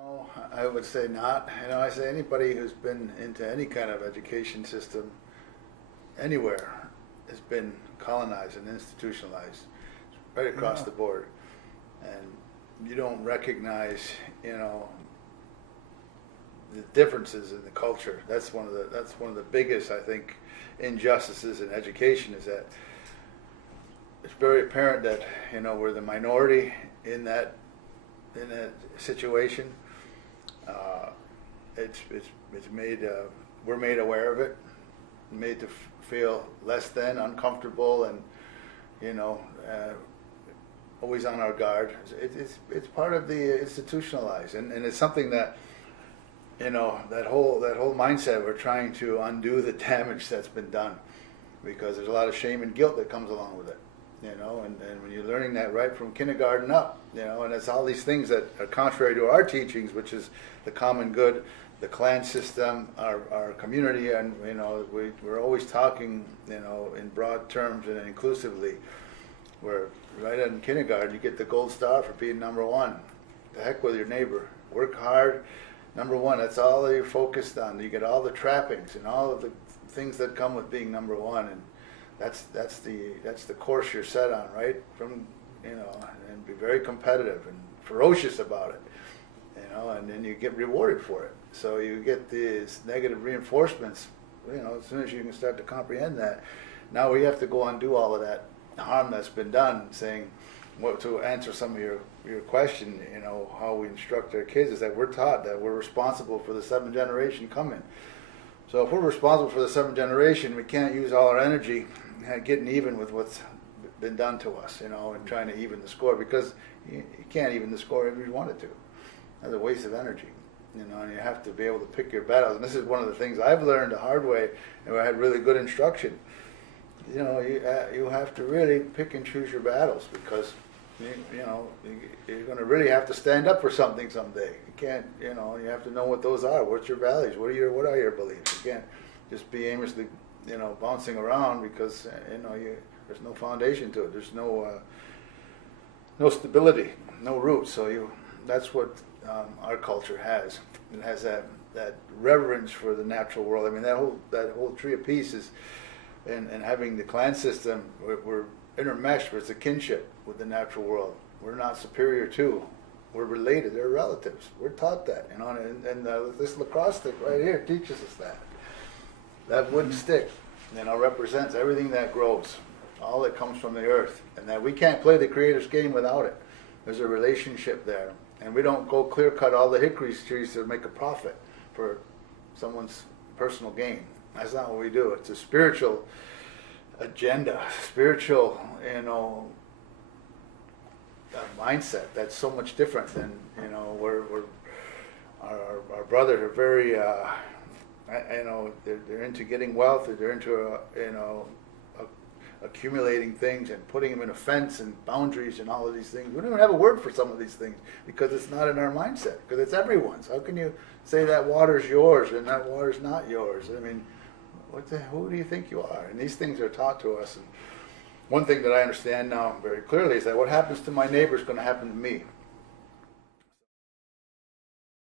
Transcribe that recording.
No, I would say not. I say anybody who's been into any kind of education system anywhere has been colonized and institutionalized right across the board. And you don't recognize, the differences in the culture. That's one of the biggest, I think, injustices in education is that it's very apparent that, we're the minority in that situation. It's made we're made aware of it, made to feel less than, uncomfortable, and always on our guard. It's part of the institutionalized, and it's something that that whole mindset. We're trying to undo the damage that's been done, because there's a lot of shame and guilt that comes along with it. And when you're learning that right from kindergarten up, and it's all these things that are contrary to our teachings, which is the common good, the clan system, our community, and we're always talking, in broad terms and inclusively. Where right in kindergarten, you get the gold star for being number one. The heck with your neighbor. Work hard. Number one. That's all that you're focused on. You get all the trappings and all of the things that come with being number one, and that's the course you're set on, right? From and be very competitive and ferocious about it, and then you get rewarded for it. So you get these negative reinforcements, as soon as you can start to comprehend that. Now we have to go undo all of that harm that's been done, saying, to answer some of your question, how we instruct our kids is that we're taught that we're responsible for the seventh generation coming. So if we're responsible for the seventh generation, we can't use all our energy getting even with what's been done to us, and trying to even the score, because you can't even the score if you wanted to. That's a waste of energy, and you have to be able to pick your battles. And this is one of the things I've learned the hard way, and I had really good instruction. You have to really pick and choose your battles, because you're going to really have to stand up for something someday. You can't, you have to know what those are. What's your values? What are your beliefs? You can't just be aimlessly, bouncing around, because there's no foundation to it. There's no stability, no roots. So that's what our culture has. It has that reverence for the natural world. I mean, that whole tree of peace is, and having the clan system, we're intermeshed. It's a kinship with the natural world. We're not superior to. We're related. They're relatives. We're taught that, and this lacrosse stick right here teaches us that. That wooden stick, represents everything that grows, all that comes from the earth, and that we can't play the Creator's game without it. There's a relationship there, and we don't go clear cut all the hickory trees to make a profit for someone's personal gain. That's not what we do. It's a spiritual agenda, spiritual, mindset that's so much different than, we're our brothers are very, they're into getting wealth, they're into, accumulating things and putting them in a fence and boundaries and all of these things. We don't even have a word for some of these things, because it's not in our mindset, because it's everyone's. How can you say that water's yours and that water's not yours? I mean, who do you think you are? And these things are taught to us. And one thing that I understand now very clearly is that what happens to my neighbor is going to happen to me.